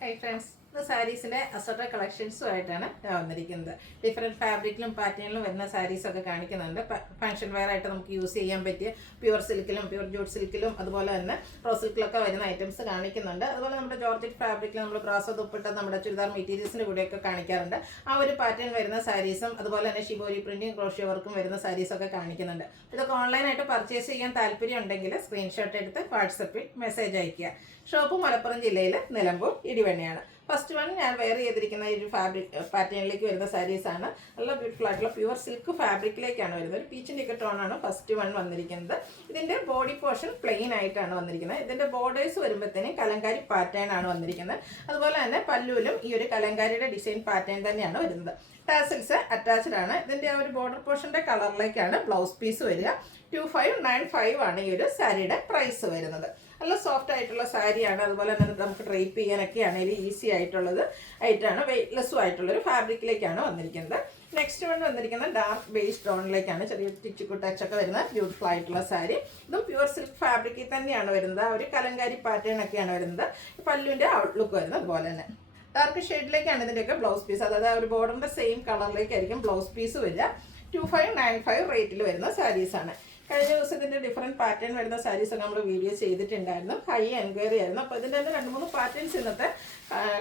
Hi friends, ഇത് സാരീസിൻ്റെ assorted കളക്ഷൻസുമായിട്ടാണ് ഞാൻ വന്നിരിക്കുന്നത്. ഡിഫറെൻറ്റ് ഫാബ്രിക്കിലും പാറ്റേണിലും വരുന്ന സാരീസൊക്കെ കാണിക്കുന്നുണ്ട്. ഫങ്ഷൻ വെയർ ആയിട്ട് നമുക്ക് യൂസ് ചെയ്യാൻ പറ്റിയ പ്യുവർ സിൽക്കിലും പ്യുവർ ജൂട്ട് സിൽക്കിലും അതുപോലെ തന്നെ റോ സിൽക്കിലൊക്കെ വരുന്ന ഐറ്റംസ് കാണിക്കുന്നുണ്ട്. അതുപോലെ നമ്മുടെ ജോർജറ്റ് ഫാബ്രിക്കിൽ നമ്മൾ ബ്രാസോ ദുപ്പട്ട നമ്മുടെ ചുരിദാർ മെറ്റീരിയൽസിൻ്റെ കൂടെയൊക്കെ കാണിക്കാറുണ്ട്. ആ ഒരു പാറ്റേൺ വരുന്ന സാരീസും അതുപോലെ തന്നെ ഷിബോരി പ്രിൻറ്റും ക്രോഷ്യോ വർക്കും വരുന്ന സാരീസൊക്കെ കാണിക്കുന്നുണ്ട്. ഇതൊക്കെ ഓൺലൈനായിട്ട് പർച്ചേസ് ചെയ്യാൻ താല്പര്യം ഉണ്ടെങ്കിൽ സ്ക്രീൻഷോട്ട് എടുത്ത് വാട്സപ്പിൽ മെസ്സേജ് അയയ്ക്കുക. ഷോപ്പ് മലപ്പുറം ജില്ലയിൽ നിലമ്പൂർ ഇടിവണ്ണയാണ്. ഫസ്റ്റ് വൺ ഞാൻ വെയർ ചെയ്തിരിക്കുന്ന ഈ ഒരു ഫാബ്രിക് പാറ്റേണിലേക്ക് വരുന്ന സാരീസാണ്. നല്ല ബ്യൂട്ടിഫുൾ ആയിട്ടുള്ള പ്യുവർ സിൽക്ക് ഫാബ്രിക്കിലേക്കാണ് വരുന്നത്. ഒരു പീച്ചിൻ്റെ ഒക്കെ ടോണാണ് ഫസ്റ്റ് വൺ വന്നിരിക്കുന്നത്. ഇതിൻ്റെ ബോഡി പോർഷൻ പ്ലെയിൻ ആയിട്ടാണ് വന്നിരിക്കുന്നത്. ഇതിൻ്റെ ബോർഡേഴ്സ് വരുമ്പോഴത്തേനും കലങ്കാരി പാറ്റേൺ ആണ് വന്നിരിക്കുന്നത്. അതുപോലെ തന്നെ പല്ലുവിലും ഈ ഒരു കലങ്കാരിയുടെ ഡിസൈൻ പാറ്റേൺ തന്നെയാണ് വരുന്നത്. ടാസൽസ് അറ്റാച്ച്ഡ് ആണ്. ഇതിൻ്റെ ആ ഒരു ബോർഡർ പോർഷൻ്റെ കളറിലേക്കാണ് ബ്ലൗസ് പീസ് വരിക. 2595 ആണ് ഈ ഒരു സാരിയുടെ പ്രൈസ് വരുന്നത്. നല്ല സോഫ്റ്റ് ആയിട്ടുള്ള സാരിയാണ്. അതുപോലെ തന്നെ നമുക്ക് ഡ്രൈപ്പ് ചെയ്യാനൊക്കെ ആണെങ്കിൽ ഈസി ആയിട്ടുള്ളത് ആയിട്ടാണ്, വെയ്റ്റ്ലെസ്സും ആയിട്ടുള്ളൊരു ഫാബ്രിക്കിലേക്കാണ് വന്നിരിക്കുന്നത്. നെക്സ്റ്റ് വൺ വന്നിരിക്കുന്നത് ഡാർക്ക് ബേസ് ടോണിലേക്കാണ്. ചെറിയ ടിച്ചുക്കു ടച്ചൊക്കെ വരുന്ന ബ്യൂട്ടിഫുൾ ആയിട്ടുള്ള സാരി. ഇതും പ്യുവർ സിൽക്ക് ഫാബ്രിക്കിൽ തന്നെയാണ് വരുന്നത്. ആ ഒരു കലങ്കാരി പാറ്റേൺ ഒക്കെയാണ് വരുന്നത്. പല്ലുവിൻ്റെ ഔട്ട്ലുക്ക് വരുന്നത് അതുപോലെ തന്നെ ഡാർക്ക് ഷെയ്ഡിലേക്കാണ് ഇതിൻ്റെയൊക്കെ ബ്ലൗസ് പീസ്. അതായത് ആ ഒരു ബോർഡറിൻ്റെ സെയിം കളറിലേക്കായിരിക്കും ബ്ലൗസ് പീസ് വരിക. 2595 റേറ്റിൽ വരുന്ന സാരീസാണ്. കഴിഞ്ഞ ദിവസത്തിൻ്റെ ഡിഫറെൻറ്റ് പാറ്റേൺ വരുന്ന സാരീസൊക്കെ നമ്മൾ വീഡിയോ ചെയ്തിട്ടുണ്ടായിരുന്നു. ഹൈ എൻക്വയറി ആയിരുന്നു. അപ്പോൾ ഇതിൻ്റെ തന്നെ 2-3 പാറ്റേൺസ് ഇന്നത്തെ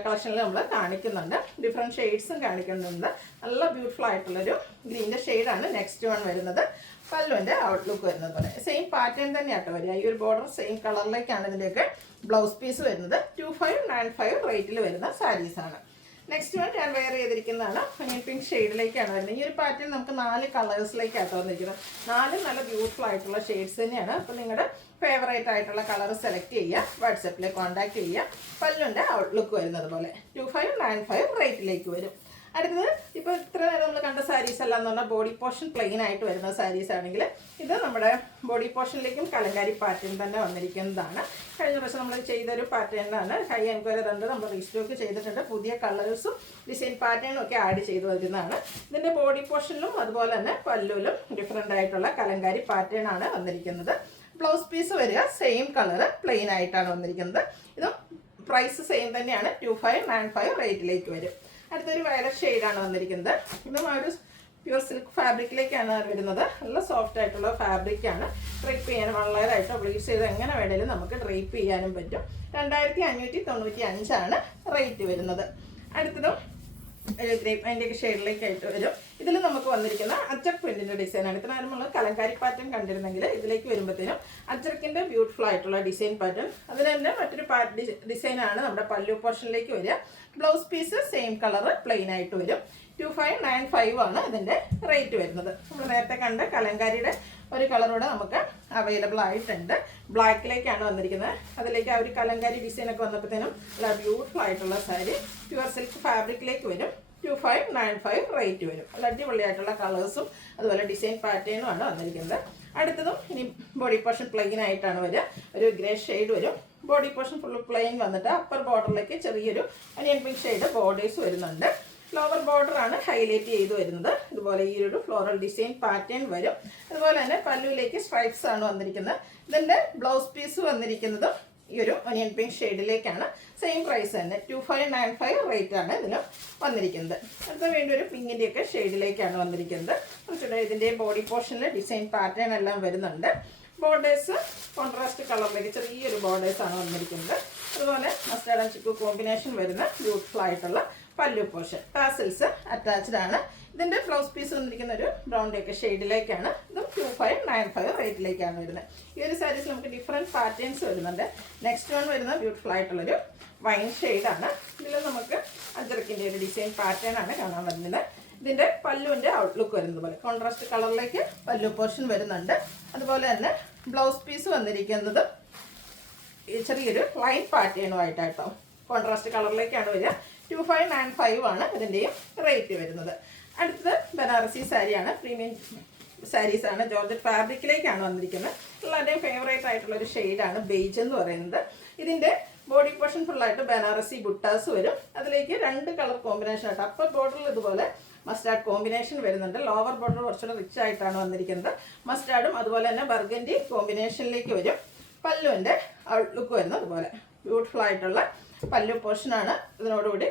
കളക്ഷനിൽ നമ്മൾ കാണിക്കുന്നുണ്ട്. ഡിഫറെൻറ്റ് ഷെയ്ഡ്സും കാണിക്കുന്നുണ്ട്. നല്ല ബ്യൂട്ടിഫുൾ ആയിട്ടുള്ളൊരു ഗ്രീൻ്റെ ഷെയ്ഡാണ് നെക്സ്റ്റ് വൺ വരുന്നത്. പല്ലുവിൻ്റെ ഔട്ട്ലുക്ക് വരുന്നത് പോലെ സെയിം പാറ്റേൺ തന്നെയാട്ടോ വരിക. ഈ ഒരു ബോർഡർ സെയിം കളറിലേക്കാണ് ഇതിൻ്റെയൊക്കെ ബ്ലൗസ് പീസ് വരുന്നത്. 2595 റേറ്റിൽ വരുന്ന സാരീസാണ്. നെക്സ്റ്റ് വൺ ഞാൻ വെയർ ചെയ്തിരിക്കുന്നതാണ് ഒനിയൻ പിങ്ക് ഷെയ്ഡിലേക്കാണ് വരുന്നത്. ഈ ഒരു പാറ്റേൺ നമുക്ക് 4 കളേഴ്സിലേക്കാണ് വന്നിരിക്കുന്നത്. 4 നല്ല ബ്യൂട്ടിഫുൾ ആയിട്ടുള്ള ഷെയ്ഡ്സ് തന്നെയാണ്. അപ്പോൾ നിങ്ങളുടെ ഫേവറേറ്റ് ആയിട്ടുള്ള കളർ സെലക്ട് ചെയ്യുക, വാട്സപ്പിൽ കോൺടാക്ട് ചെയ്യുക. പല്ലുവിൻ്റെ ഔട്ട്ലുക്ക് വരുന്നത് പോലെ 2595 റേറ്റിലേക്ക് വരും. അടുത്തത് ഇപ്പോൾ ഇത്ര നേരം നമ്മൾ കണ്ട സാരീസ് എല്ലാം എന്ന് പറഞ്ഞാൽ ബോഡി പോർഷൻ പ്ലെയിൻ ആയിട്ട് വരുന്ന സാരീസ് ആണെങ്കിൽ ഇത് നമ്മുടെ ബോഡി പോർഷനിലേക്കും കലങ്കാരി പാറ്റേൺ തന്നെ വന്നിരിക്കുന്നതാണ്. കഴിഞ്ഞ പ്രാവശ്യം നമ്മൾ ചെയ്തൊരു പാറ്റേണിലാണ്. ഹൈ എൻക്വയറി ഉണ്ട്, നമ്മൾ റീസ്റ്റോക്ക് ചെയ്തിട്ടുണ്ട്. പുതിയ കളേഴ്സും ഡിസൈൻ പാറ്റേണും ഒക്കെ ആഡ് ചെയ്ത് വരുന്നതാണ്. ഇതിൻ്റെ ബോഡി പോർഷനിലും അതുപോലെ തന്നെ പല്ലുവിലും ഡിഫറെൻ്റ് ആയിട്ടുള്ള കലങ്കാരി പാറ്റേൺ ആണ് വന്നിരിക്കുന്നത്. ബ്ലൗസ് പീസ് വരിക സെയിം കളറ് പ്ലെയിൻ ആയിട്ടാണ് വന്നിരിക്കുന്നത്. ഇതും പ്രൈസ് സെയിം തന്നെയാണ്. 2595 റേറ്റിലേക്ക് വരും. അടുത്തൊരു വയലറ്റ് ഷെയ്ഡാണ് വന്നിരിക്കുന്നത്. ഇതും ആ ഒരു പ്യുവർ സിൽക്ക് ഫാബ്രിക്കിലേക്കാണ് വരുന്നത്. നല്ല സോഫ്റ്റ് ആയിട്ടുള്ള ഫാബ്രിക്കാണ്. ഡ്രൈപ്പ് ചെയ്യാനും വളരെയായിട്ട് ബ്ലീച്ച് ചെയ്ത് എങ്ങനെ വേണേലും നമുക്ക് ഡ്രൈപ്പ് ചെയ്യാനും പറ്റും. 2595 ആണ് റേറ്റ് വരുന്നത്. അടുത്തതും ഒരു ഗ്രേപ്പ് അതിൻ്റെയൊക്കെ ഷെയ്ഡിലേക്കായിട്ട് വരും. ഇതിൽ നമുക്ക് വന്നിരിക്കുന്ന അജ്രക് പ്രിൻറ്റിൻ്റെ ഡിസൈനാണ്. ഇത്ര നേരം നമ്മൾ കലങ്കാരി പാറ്റേൺ കണ്ടിരുന്നെങ്കിൽ ഇതിലേക്ക് വരുമ്പോഴത്തേനും അജ്രക്കിൻ്റെ ബ്യൂട്ടിഫുൾ ആയിട്ടുള്ള ഡിസൈൻ പാറ്റേൺ. അതിന് തന്നെ മറ്റൊരു ഡിസൈനാണ് നമ്മുടെ പല്ലു പോർഷനിലേക്ക് വരിക. Blouse piece same colour plain ആയിട്ട് വരും. 2595 ആണ് ഇതിൻ്റെ റേറ്റ് വരുന്നത്. നമ്മൾ നേരത്തെ കണ്ട കലങ്കാരിയുടെ ഒരു കളറൂടെ നമുക്ക് അവൈലബിൾ ആയിട്ടുണ്ട്. ബ്ലാക്കിലേക്കാണ് വന്നിരിക്കുന്നത്. അതിലേക്ക് ആ ഒരു കലങ്കാരി ഡിസൈനൊക്കെ വന്നപ്പോഴത്തേനും നല്ല ബ്യൂട്ടിഫുൾ ആയിട്ടുള്ള സാരി പ്യുവർ സിൽക്ക് ഫാബ്രിക്കിലേക്ക് വരും. 2595 റേറ്റ് വരും. നല്ല അടിപൊളിയായിട്ടുള്ള കളേഴ്സും അതുപോലെ ഡിസൈൻ പാറ്റേണും ആണ് വന്നിരിക്കുന്നത്. അടുത്തതും ഇനി ബോഡി പോർഷൻ പ്ലെയിൻ ആയിട്ടാണ് വരിക. ഒരു ഗ്രേ ഷെയ്ഡ് വരും. ബോഡി പോർഷൻ ഫുൾ പ്ലെയിൻ വന്നിട്ട് അപ്പർ ബോർഡറിലേക്ക് ചെറിയൊരു ഒനിയൻ പിങ്ക് ഷെയ്ഡ് ബോർഡേഴ്സ് വരുന്നുണ്ട്. ഫ്ലവർ ബോർഡർ ആണ് ഹൈലൈറ്റ് ചെയ്ത് വരുന്നത്. ഇതുപോലെ ഈ ഒരു ഫ്ലോറൽ ഡിസൈൻ പാറ്റേൺ വരും. അതുപോലെ തന്നെ പല്ലുവിലേക്ക് സ്ട്രൈപ്സ് ആണ് വന്നിരിക്കുന്നത്. ഇതിൻ്റെ ബ്ലൗസ് പീസ് വന്നിരിക്കുന്നതും ഈ ഒരു ഒനിയൻ പിങ്ക് ഷെയ്ഡിലേക്കാണ്. സെയിം പ്രൈസ് തന്നെ 2595 റേറ്റ് ആണ് ഇതിന് വന്നിരിക്കുന്നത്. അടുത്ത വീണ്ടും ഒരു പിങ്കിൻ്റെയൊക്കെ ഷെയ്ഡിലേക്കാണ് വന്നിരിക്കുന്നത്. കുറച്ചുകൂടെ ഇതിൻ്റെ ബോഡി പോർഷനിൽ ഡിസൈൻ പാറ്റേൺ എല്ലാം വരുന്നുണ്ട്. ബോർഡേഴ്സ് കോൺട്രാസ്റ്റ് കളറിലേക്ക് ചെറിയൊരു ബോർഡേഴ്സാണ് വന്നിരിക്കുന്നത്. അതുപോലെ മസ്റ്റാർഡ് ആൻഡ് ചിക്കു കോമ്പിനേഷൻ വരുന്ന ബ്യൂട്ടിഫുൾ ആയിട്ടുള്ള പല്ലു പോർഷൻ. ടാസൽസ് അറ്റാച്ച്ഡ് ആണ്. ഇതിൻ്റെ ബ്ലൗസ് പീസ് വന്നിരിക്കുന്ന ഒരു ബ്രൗണിൻ്റെയൊക്കെ ഷെയ്ഡിലേക്കാണ്. ഇതും 2595 റേറ്റിലേക്കാണ് വരുന്നത്. ഈ ഒരു സാരീസ് നമുക്ക് ഡിഫറെൻറ്റ് പാറ്റേൺസ് വരുന്നുണ്ട്. നെക്സ്റ്റ് വൺ വരുന്ന ബ്യൂട്ടിഫുൾ ആയിട്ടുള്ളൊരു വൈൻ ഷെയ്ഡാണ്. ഇതിൽ നമുക്ക് അജ്രക്കിൻ്റെ ഒരു ഡിസൈൻ പാറ്റേൺ ആണ് കാണാൻ വരുന്നത്. ഇതിൻ്റെ പല്ലുവിൻ്റെ ഔട്ട്ലുക്ക് വരുന്നത് പോലെ കോൺട്രാസ്റ്റ് കളറിലേക്ക് പല്ലു പോർഷൻ വരുന്നുണ്ട്. അതുപോലെ തന്നെ ബ്ലൗസ് പീസ് വന്നിരിക്കുന്നത് ചെറിയൊരു ലൈൻ പാറ്റേണുമായിട്ടാട്ടോ കോൺട്രാസ്റ്റ് കളറിലേക്കാണ് വരിക. 2595 ആണ് ഇതിൻ്റെയും റേറ്റ് വരുന്നത്. അടുത്തത് ബനാറസി സാരിയാണ്. പ്രീമിയം സാരീസാണ്. ജോർജറ്റ് ഫാബ്രിക്കിലേക്കാണ് വന്നിരിക്കുന്നത്. എല്ലാവരുടെയും ഫേവറേറ്റ് ആയിട്ടുള്ളൊരു ഷെയ്ഡാണ് ബേജ് എന്ന് പറയുന്നത്. ഇതിൻ്റെ ബോഡി പോർഷൻ ഫുള്ളായിട്ട് ബനാറസി ബുട്ടാസ് വരും. അതിലേക്ക് 2 കളർ കോമ്പിനേഷൻ ആയിട്ട് അപ്പർ ബോർഡറിൽ ഇതുപോലെ മസ്റ്റാർഡ് കോമ്പിനേഷൻ വരുന്നുണ്ട്. ലോവർ ബോർഡർ കുറച്ചുകൂടെ റിച്ച് ആയിട്ടാണ് വന്നിരിക്കുന്നത്. മസ്റ്റാർഡും അതുപോലെ തന്നെ ബർഗൻഡി കോമ്പിനേഷനിലേക്ക് വരും. പല്ലുവിൻ്റെ ഔട്ട്ലുക്ക് വരുന്നത് അതുപോലെ ബ്യൂട്ടിഫുൾ ആയിട്ടുള്ള പല്ലു പോർഷനാണ് ഇതിനോടുകൂടി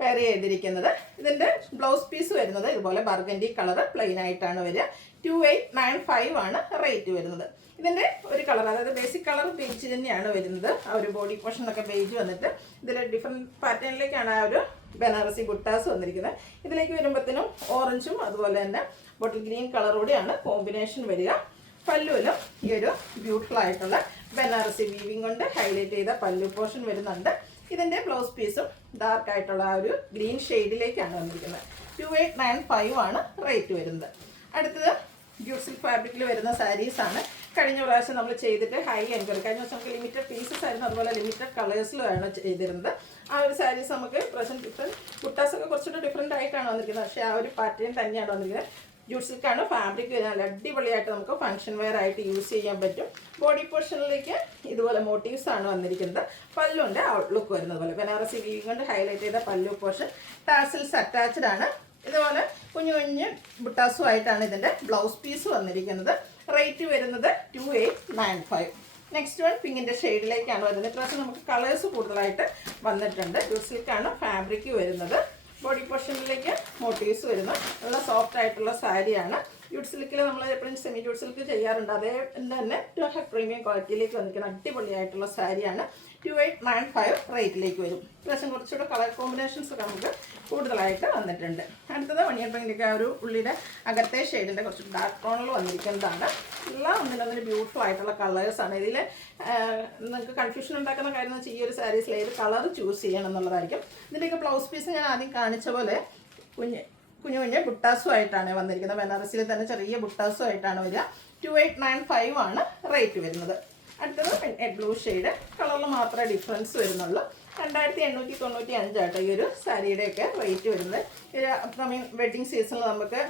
പെയർ ചെയ്തിരിക്കുന്നത്. ഇതിൻ്റെ ബ്ലൗസ് പീസ് വരുന്നത് ഇതുപോലെ ബർഗൻഡി കളർ പ്ലെയിൻ ആയിട്ടാണ് വരിക. 2895 ആണ് റേറ്റ് വരുന്നത്. ഇതിൻ്റെ ഒരു കളർ, അതായത് ബേസിക് കളർ ബേജ് തന്നെയാണ് വരുന്നത്. ആ ഒരു ബോഡി പോർഷനൊക്കെ ബേജ് വന്നിട്ട് ഇതിൽ ഡിഫറെൻറ്റ് പാറ്റേണിലേക്കാണ് ആ ഒരു ബനാറസി ബുട്ടാസ് വന്നിരിക്കുന്നത്. ഇതിലേക്ക് വരുമ്പോഴത്തേനും ഓറഞ്ചും അതുപോലെ തന്നെ ബോട്ടിൽ ഗ്രീൻ കളറോടെയാണ് കോമ്പിനേഷൻ വരിക. പല്ലുവിലും ഈ ഒരു ബ്യൂട്ടിഫുൾ ആയിട്ടുള്ള ബനാറസി വീവിങ് കൊണ്ട് ഹൈലൈറ്റ് ചെയ്ത പല്ലു പോർഷൻ വരുന്നുണ്ട്. ഇതിൻ്റെ ബ്ലൗസ് പീസും ഡാർക്ക് ആയിട്ടുള്ള ആ ഒരു ഗ്രീൻ ഷെയ്ഡിലേക്കാണ് വന്നിരിക്കുന്നത്. 2895 ആണ് റേറ്റ് വരുന്നത്. അടുത്തത് ജ്യൂട്ട് സിൽക്ക് ഫാബ്രിക്കിൽ വരുന്ന സാരീസാണ്. കഴിഞ്ഞ പ്രാവശ്യം നമ്മൾ ചെയ്തിട്ട് ഹൈ എൻക്വയറി, കഴിഞ്ഞ ദിവസം നമുക്ക് ലിമിറ്റഡ് പീസസ് ആയിരുന്നു, അതുപോലെ ലിമിറ്റഡ് കളേഴ്സിലുമാണ് ചെയ്തിരുന്നത്. ആ ഒരു സാരീസ് നമുക്ക് ഡിഫറെൻറ്റ് ബുട്ടാസൊക്കെ കുറച്ചുകൂടെ ഡിഫറെൻ്റ് ആയിട്ടാണ് വന്നിരിക്കുന്നത്. പക്ഷേ ആ ഒരു പാറ്റേൺ തന്നെയാണ് വന്നിരിക്കുന്നത്. ജ്യൂട്ട് സിൽക്കാണ് ഫാബ്രിക് വരുന്നത്. അടിപൊളിയായിട്ട് നമുക്ക് ഫംഗ്ഷൻ വെയർ ആയിട്ട് യൂസ് ചെയ്യാൻ പറ്റും. ബോഡി പോർഷനിലേക്ക് ഇതുപോലെ മോട്ടീവ്സ് ആണ് വന്നിരിക്കുന്നത്. പല്ലുണ്ട് ഔട്ട്ലുക്ക് വരുന്നത് പോലെ ബനാറസി വീവിംഗ് കൊണ്ട് ഹൈലൈറ്റ് ചെയ്ത പല്ലു പോർഷൻ. ടാസിൽസ് അറ്റാച്ച്ഡ് ആണ്. ഇതുപോലെ കുഞ്ഞു കുഞ്ഞു ബുട്ടാസുമായിട്ടാണ് ഇതിൻ്റെ ബ്ലൗസ് പീസ് വന്നിരിക്കുന്നത്. റേറ്റ് വരുന്നത് 2895. നെക്സ്റ്റ് വൺ പിങ്കിൻ്റെ ഷെയ്ഡിലേക്കാണ് വരുന്നത്. ഇപ്രാവശ്യം നമുക്ക് കളേഴ്സ് കൂടുതലായിട്ട് വന്നിട്ടുണ്ട്. ജ്യൂട്ട് സിൽക്കാണ് ഫാബ്രിക് വരുന്നത്. ബോഡി പോർഷനിലേക്ക് മോട്ടീവ്സ് വരുന്ന നല്ല സോഫ്റ്റ് ആയിട്ടുള്ള സാരിയാണ്. ജ്യൂട്ട് സിൽക്കിൽ നമ്മൾ എപ്പോഴും സെമി ജ്യൂട്ട് സിൽക്ക് ചെയ്യാറുണ്ട്. അതേ തന്നെ പ്രീമിയം ക്വാളിറ്റിയിലേക്ക് വന്നിരിക്കുന്ന അടിപൊളിയായിട്ടുള്ള സാരിയാണ്. 2895 റേറ്റിലേക്ക് വരും. ഇപ്രാവശ്യം കുറച്ചുകൂടെ കളർ കോമ്പിനേഷൻസ് ഒക്കെ നമുക്ക് കൂടുതലായിട്ട് വന്നിട്ടുണ്ട്. അടുത്തത് മണിയൻ പിങ്കിലേക്ക് ആ ഒരു ഉള്ളിയുടെ അകത്തെ ഷെയ്ഡിൻ്റെ കുറച്ച് ഡാർക്ക് ടോണിൽ വന്നിരിക്കുന്നതാണ്. എല്ലാം ഒന്നിനൊന്നിന് ബ്യൂട്ടിഫുൾ ആയിട്ടുള്ള കളേഴ്സാണ്. ഇതിൽ നിങ്ങൾക്ക് കൺഫ്യൂഷൻ ഉണ്ടാക്കുന്ന കാര്യം എന്ന് വെച്ചാൽ ഈ ഒരു സാരീസിൽ ഏത് കളർ ചൂസ് ചെയ്യണം എന്നുള്ളതായിരിക്കും. ഇതിൻ്റെയൊക്കെ ബ്ലൗസ് പീസ് ഞാൻ ആദ്യം കാണിച്ച പോലെ കുഞ്ഞു കുഞ്ഞു ബുട്ടാസുമായിട്ടാണ് വന്നിരിക്കുന്നത്. ബനാറസിയിൽ തന്നെ ചെറിയ ബുട്ടാസുമായിട്ടാണ് വരിക. 2895 ആണ് റേറ്റ് വരുന്നത്. അടുത്തത് ബ്ലൂ ഷെയ്ഡ് കളറിൽ മാത്രമേ ഡിഫറൻസ് വരുന്നുള്ളൂ. 2895 ആട്ടോ ഈ ഒരു സാരിയുടെയൊക്കെ റേറ്റ് വരുന്നത്. ഒരു അപ്കമിങ് വെഡ്ഡിങ് സീസണിൽ നമുക്ക്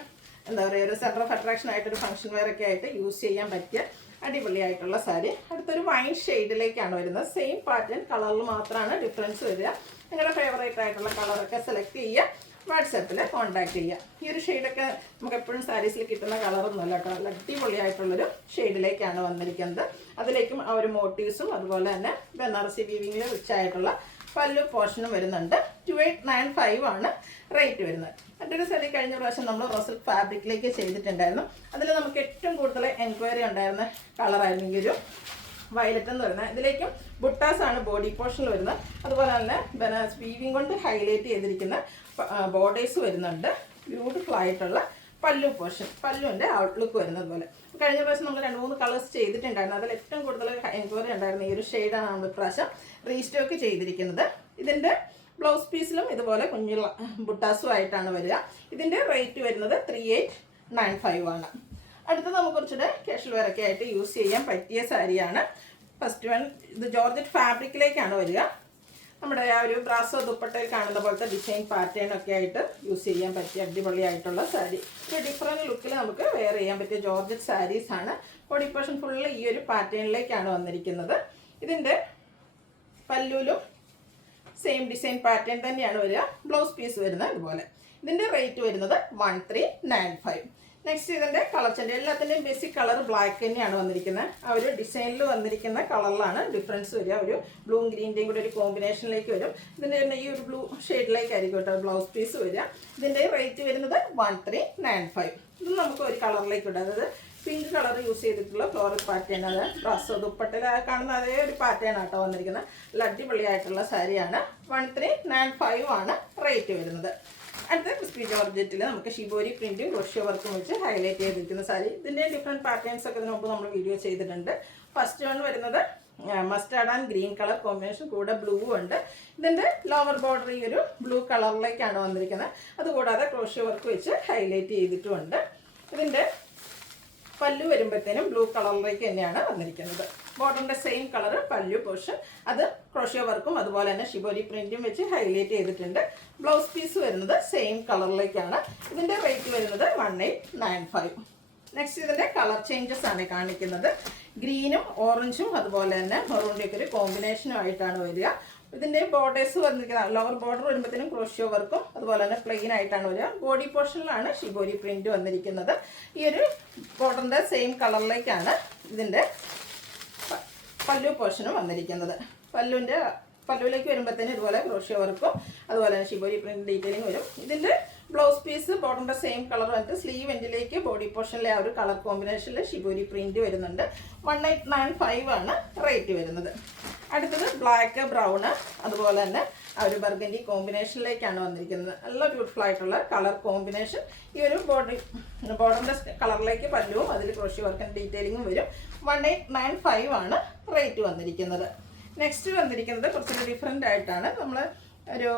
എന്താ പറയുക, ഒരു സെൻറ്റർ ഓഫ് അട്രാക്ഷൻ ആയിട്ടൊരു ഫംഗ്ഷൻ വെയർ ഒക്കെ ആയിട്ട് യൂസ് ചെയ്യാൻ പറ്റിയ അടിപൊളിയായിട്ടുള്ള സാരി. അടുത്തൊരു വൈൻ ഷെയ്ഡിലേക്കാണ് വരുന്നത്. സെയിം പാറ്റേൺ, കളറിൽ മാത്രമാണ് ഡിഫറൻസ് വരിക. നിങ്ങളുടെ ഫേവറേറ്റ് ആയിട്ടുള്ള കളറൊക്കെ സെലക്ട് ചെയ്യുക, വാട്സാപ്പിൽ കോൺടാക്ട് ചെയ്യുക. ഈ ഒരു ഷെയ്ഡൊക്കെ നമുക്ക് എപ്പോഴും സാരീസിൽ കിട്ടുന്ന കളറൊന്നുമല്ല കേട്ടോ. നല്ല അടിപൊളിയായിട്ടുള്ളൊരു ഷെയ്ഡിലേക്കാണ് വന്നിരിക്കുന്നത്. അതിലേക്കും ആ ഒരു മോട്ടീവ്സും അതുപോലെ തന്നെ ബനാറസി വീവിങ്ങിൽ റിച്ച് ആയിട്ടുള്ള പല്ലു പോർഷനും വരുന്നുണ്ട്. 2895 ആണ് റേറ്റ് വരുന്നത്. മറ്റൊരു സാരി കഴിഞ്ഞ പ്രാവശ്യം നമ്മൾ റോസിൽ ഫാബ്രിക്കിലേക്ക് ചെയ്തിട്ടുണ്ടായിരുന്നു. അതിൽ നമുക്ക് ഏറ്റവും കൂടുതൽ എൻക്വയറി ഉണ്ടായിരുന്ന കളറായിരുന്നു ഈ ഒരു വയലറ്റ് എന്ന് പറയുന്നത്. ഇതിലേക്കും ബുട്ടാസാണ് ബോഡി പോർഷനിൽ വരുന്നത്. അതുപോലെ തന്നെ ബനാറസ് വീവിങ് കൊണ്ട് ഹൈലൈറ്റ് ചെയ്തിരിക്കുന്ന ബോർഡേഴ്സ് വരുന്നുണ്ട്. ബ്യൂട്ടിഫുൾ ആയിട്ടുള്ള പല്ലു പോർഷൻ, പല്ലുവിൻ്റെ ഔട്ട്ലുക്ക് വരുന്നത് പോലെ. കഴിഞ്ഞ പ്രാവശ്യം നമ്മൾ 2-3 കളേഴ്സ് ചെയ്തിട്ടുണ്ടായിരുന്നു. അതിൽ ഏറ്റവും കൂടുതൽ എൻക്വയറി ഉണ്ടായിരുന്ന ഈ ഒരു ഷെയ്ഡാണ് നമ്മൾ ഇപ്രാവശ്യം റീസ്റ്റോക്ക് ചെയ്തിരിക്കുന്നത്. ഇതിൻ്റെ ബ്ലൗസ് പീസിലും ഇതുപോലെ കുഞ്ഞുള്ള ബുട്ടാസും ആയിട്ടാണ് വരിക. ഇതിൻ്റെ റേറ്റ് വരുന്നത് 3895 ആണ്. അടുത്തത് നമുക്ക് കുറച്ചുകൂടെ കാഷ്വൽ വെയർ ഒക്കെ ആയിട്ട് യൂസ് ചെയ്യാൻ പറ്റിയ സാരിയാണ്. ഫസ്റ്റ് വൺ ഇത് ജോർജറ്റ് ഫാബ്രിക്കിലേക്കാണ് വരിക. നമ്മുടെ ആ ഒരു ബ്രാസോ ദുപ്പട്ടയിൽ കാണുന്ന പോലത്തെ ഡിസൈൻ പാറ്റേൺ ഒക്കെ ആയിട്ട് യൂസ് ചെയ്യാൻ പറ്റിയ അടിപൊളിയായിട്ടുള്ള സാരി. ഒരു ഡിഫറെൻറ്റ് ലുക്കിൽ നമുക്ക് വെയർ ചെയ്യാൻ പറ്റിയ ജോർജറ്റ് സാരീസാണ്. ബോഡി പോർഷൻ ഫുള്ള് ഈ ഒരു പാറ്റേണിലേക്കാണ് വന്നിരിക്കുന്നത്. ഇതിൻ്റെ പല്ലുവിലും സെയിം ഡിസൈൻ പാറ്റേൺ തന്നെയാണ് വരിക. ബ്ലൗസ് പീസ് വരുന്നത് ഇതുപോലെ. ഇതിൻ്റെ റേറ്റ് വരുന്നത് 1395. നെക്സ്റ്റ് ഇതിൻ്റെ കളർ ചേഞ്ച്. എല്ലാത്തിൻ്റെയും ബേസിക് കളർ ബ്ലാക്ക് തന്നെയാണ് വന്നിരിക്കുന്നത്. ആ ഒരു ഡിസൈനിൽ വന്നിരിക്കുന്ന കളറിലാണ് ഡിഫറൻസ് വരിക. ഒരു ബ്ലൂവും ഗ്രീൻ്റെയും കൂടെ ഒരു കോമ്പിനേഷനിലേക്ക് വരും. ഇതിൻ്റെ തന്നെ ഈ ഒരു ബ്ലൂ ഷെയ്ഡിലേക്കായിരിക്കും കേട്ടോ ബ്ലൗസ് പീസ് വരിക. ഇതിൻ്റെ റേറ്റ് വരുന്നത് 1395. ഇത് നമുക്ക് ഒരു കളറിലേക്ക് ഇടാം. അതായത് പിങ്ക് കളർ യൂസ് ചെയ്തിട്ടുള്ള ഫ്ലോറൽ പാറ്റേൺ, അത് ഡ്രസ്സോ ദുപ്പട്ടയിൽ കാണുന്ന അതേ ഒരു പാറ്റേൺ ആട്ടോ വന്നിരിക്കുന്നത്. നല്ല അടിപൊളിയായിട്ടുള്ള സാരിയാണ്. 1395 ആണ് റേറ്റ് വരുന്നത്. അടുത്ത ക്രിസ്പി ജോർജറ്റിൽ നമുക്ക് ഷിബോരി പ്രിന്റും ക്രോഷ്യോ വർക്കും വെച്ച് ഹൈലൈറ്റ് ചെയ്തിരിക്കുന്ന സാരി. ഇതിൻ്റെ ഡിഫറെൻറ്റ് പാറ്റേൺസ് ഒക്കെ ഇതിന് മുമ്പ് നമ്മൾ വീഡിയോ ചെയ്തിട്ടുണ്ട്. ഫസ്റ്റ് വൺ വരുന്നത് mustard and green colour combination, കൂടെ ബ്ലൂ ഉണ്ട്. ഇതിൻ്റെ ലോവർ ബോർഡർ ഈ ഒരു ബ്ലൂ കളറിലേക്കാണ് വന്നിരിക്കുന്നത്. അതുകൂടാതെ ക്രോഷ്യോ വർക്ക് വെച്ച് ഹൈലൈറ്റ് ചെയ്തിട്ടുമുണ്ട്. ഇതിൻ്റെ പല്ലു വരുമ്പോഴത്തേനും ബ്ലൂ കളറിലേക്ക് തന്നെയാണ് വന്നിരിക്കുന്നത്. ബോർഡറിൻ്റെ സെയിം കളർ പല്ലു പോർഷൻ, അത് ക്രോഷ്യോ വർക്കും അതുപോലെ തന്നെ ഷിബോരി പ്രിന്റും വെച്ച് ഹൈലൈറ്റ് ചെയ്തിട്ടുണ്ട്. ബ്ലൗസ് പീസ് വരുന്നത് സെയിം കളറിലേക്കാണ്. ഇതിൻ്റെ റേറ്റ് വരുന്നത് 1895. നെക്സ്റ്റ് ഇതിൻ്റെ കളർ ചേഞ്ചസ് ആണ് കാണിക്കുന്നത്. ഗ്രീനും ഓറഞ്ചും അതുപോലെ തന്നെ മെറൂണിൻ്റെയൊക്കെ ഒരു കോമ്പിനേഷനും ആയിട്ടാണ് വരിക. ഇതിൻ്റെ ബോർഡേഴ്സ് വന്നിരിക്കുന്നത് ലോവർ ബോർഡർ വരുമ്പോഴത്തേനും ക്രോഷ്യോ വർക്കും അതുപോലെ തന്നെ പ്ലെയിൻ ആയിട്ടാണ് വരിക. ബോഡി പോർഷനിലാണ് ഷിബോരി പ്രിന്റ് വന്നിരിക്കുന്നത്. ഈ ഒരു ബോർഡറിൻ്റെ സെയിം കളറിലേക്കാണ് ഇതിൻ്റെ പല്ലു പോർഷനും വന്നിരിക്കുന്നത്. പല്ലുവിൻ്റെ പല്ലുവിലേക്ക് വരുമ്പോഴത്തേന് ഇതുപോലെ ക്രോഷ്യോ വർക്കും അതുപോലെ തന്നെ ഷിബോരി പ്രിന്റ് ഡീറ്റെയിലിംഗ് വരും. ഇതിൻ്റെ ബ്ലൗസ് പീസ് ബോട്ടറിൻ്റെ സെയിം കളർ വന്നിട്ട് സ്ലീവ് എൻഡിലേക്ക് ബോഡി പോർഷനിലെ ആ ഒരു കളർ കോമ്പിനേഷനിൽ ഷിബോരി പ്രിന്റ് വരുന്നുണ്ട്. 1895 ആണ് റേറ്റ് വരുന്നത്. അടുത്തത് ബ്ലാക്ക് ബ്രൗണ് അതുപോലെ തന്നെ ആ ഒരു ബർഗൻഡി കോമ്പിനേഷനിലേക്കാണ് വന്നിരിക്കുന്നത്. നല്ല ബ്യൂട്ടിഫുൾ ആയിട്ടുള്ള കളർ കോമ്പിനേഷൻ. ഈ ഒരു ബോർഡറിൻ്റെ കളറിലേക്ക് പല്ലുവും അതിൽ ക്രോഷ്യോ വർക്കിൻ്റെ ഡീറ്റെയിലിങ്ങും വരും. 1895 ആണ് റേറ്റ് വന്നിരിക്കുന്നത്. നെക്സ്റ്റ് വന്നിരിക്കുന്നത് കുറച്ചുകൂടി ഡിഫറെൻ്റ് ആയിട്ടാണ്. നമ്മൾ ഒരു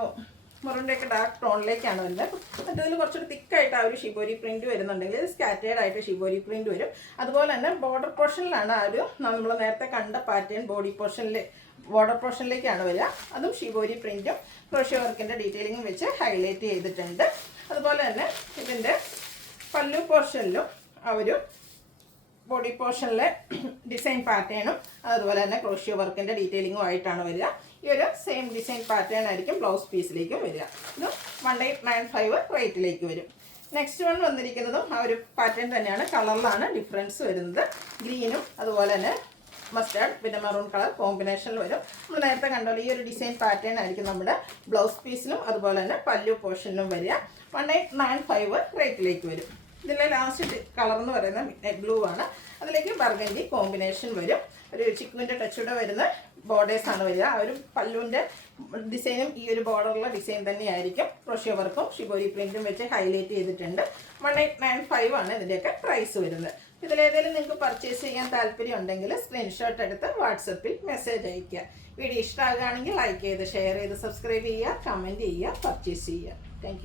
മുറിൻ്റെയൊക്കെ ഡാർക്ക് ടോണിലേക്കാണ് വരുന്നത്. മറ്റേതിൽ കുറച്ചൊരു തിക്കായിട്ട് ആ ഒരു ഷിബോരി പ്രിന്റ് വരുന്നുണ്ടെങ്കിൽ ഇത് സ്കാറ്റേഡ് ആയിട്ട് ഷിബോരി പ്രിന്റ് വരും. അതുപോലെ തന്നെ ബോർഡർ പോർഷനിലാണ് ആ ഒരു നമ്മൾ നേരത്തെ കണ്ട പാറ്റേൺ ബോർഡർ പോർഷനിലേക്കാണ് വരിക. അതും ഷിബോരി പ്രിന്റും ക്രോഷ്യോ വർക്കിൻ്റെ ഡീറ്റെയിലിങ്ങും വെച്ച് ഹൈലൈറ്റ് ചെയ്തിട്ടുണ്ട്. അതുപോലെ തന്നെ ഇതിൻ്റെ പല്ലു പോർഷനിലും ആ ഒരു ബോഡി പോർഷനിലെ ഡിസൈൻ പാറ്റേണും അതുപോലെ തന്നെ ക്രോഷ്യോ വർക്കിൻ്റെ ഡീറ്റെയിലിങ്ങും ആയിട്ടാണ് വരിക. ഈ ഒരു സെയിം ഡിസൈൻ പാറ്റേൺ ആയിരിക്കും ബ്ലൗസ് പീസിലേക്കും വരിക. ഇത് 1895 റേറ്റിലേക്ക് വരും. നെക്സ്റ്റ് വൺ വന്നിരിക്കുന്നതും ആ ഒരു പാറ്റേൺ തന്നെയാണ്. കളറിലാണ് ഡിഫറൻസ് വരുന്നത്. ഗ്രീനും അതുപോലെ തന്നെ മസ്റ്റാർഡ് പിന്നെ മെറൂൺ കളർ കോമ്പിനേഷനിൽ വരും. നമ്മൾ നേരത്തെ കണ്ടോളൂ ഈ ഒരു ഡിസൈൻ പാറ്റേൺ ആയിരിക്കും നമ്മുടെ ബ്ലൗസ് പീസിലും അതുപോലെ തന്നെ പല്ലു പോർഷനിലും വരിക. 1895 റേറ്റിലേക്ക് വരും. ഇതിലെ ലാസ്റ്റ് കളർ എന്ന് പറയുന്നത് മിഡ്നൈറ്റ് ബ്ലൂ ആണ്. അതിലേക്ക് ബർഗൻഡി കോമ്പിനേഷൻ വരും. ഒരു ചിക്കുവിൻ്റെ ടച്ചൂടെ വരുന്ന ബോർഡേഴ്സാണ് വരിക. ആ ഒരു പല്ലുവിൻ്റെ ഡിസൈനും ഈ ഒരു ബോർഡറുള്ള ഡിസൈൻ തന്നെയായിരിക്കും. ക്രോഷ്യോ വർക്കും ഷിബോരി പ്രിൻറ്റും വെച്ച് ഹൈലൈറ്റ് ചെയ്തിട്ടുണ്ട്. 1895 ആണ് ഇതിൻ്റെയൊക്കെ പ്രൈസ് വരുന്നത്. ഇതിലേതെങ്കിലും നിങ്ങൾക്ക് പർച്ചേസ് ചെയ്യാൻ താല്പര്യം ഉണ്ടെങ്കിൽ സ്ക്രീൻഷോട്ട് എടുത്ത് വാട്സപ്പിൽ മെസ്സേജ് അയയ്ക്കുക. വീഡിയോ ഇഷ്ടമാകുകയാണെങ്കിൽ ലൈക്ക് ചെയ്ത് ഷെയർ ചെയ്ത് സബ്സ്ക്രൈബ് ചെയ്യുക, കമൻറ്റ് ചെയ്യുക, പർച്ചേസ് ചെയ്യുക. താങ്ക്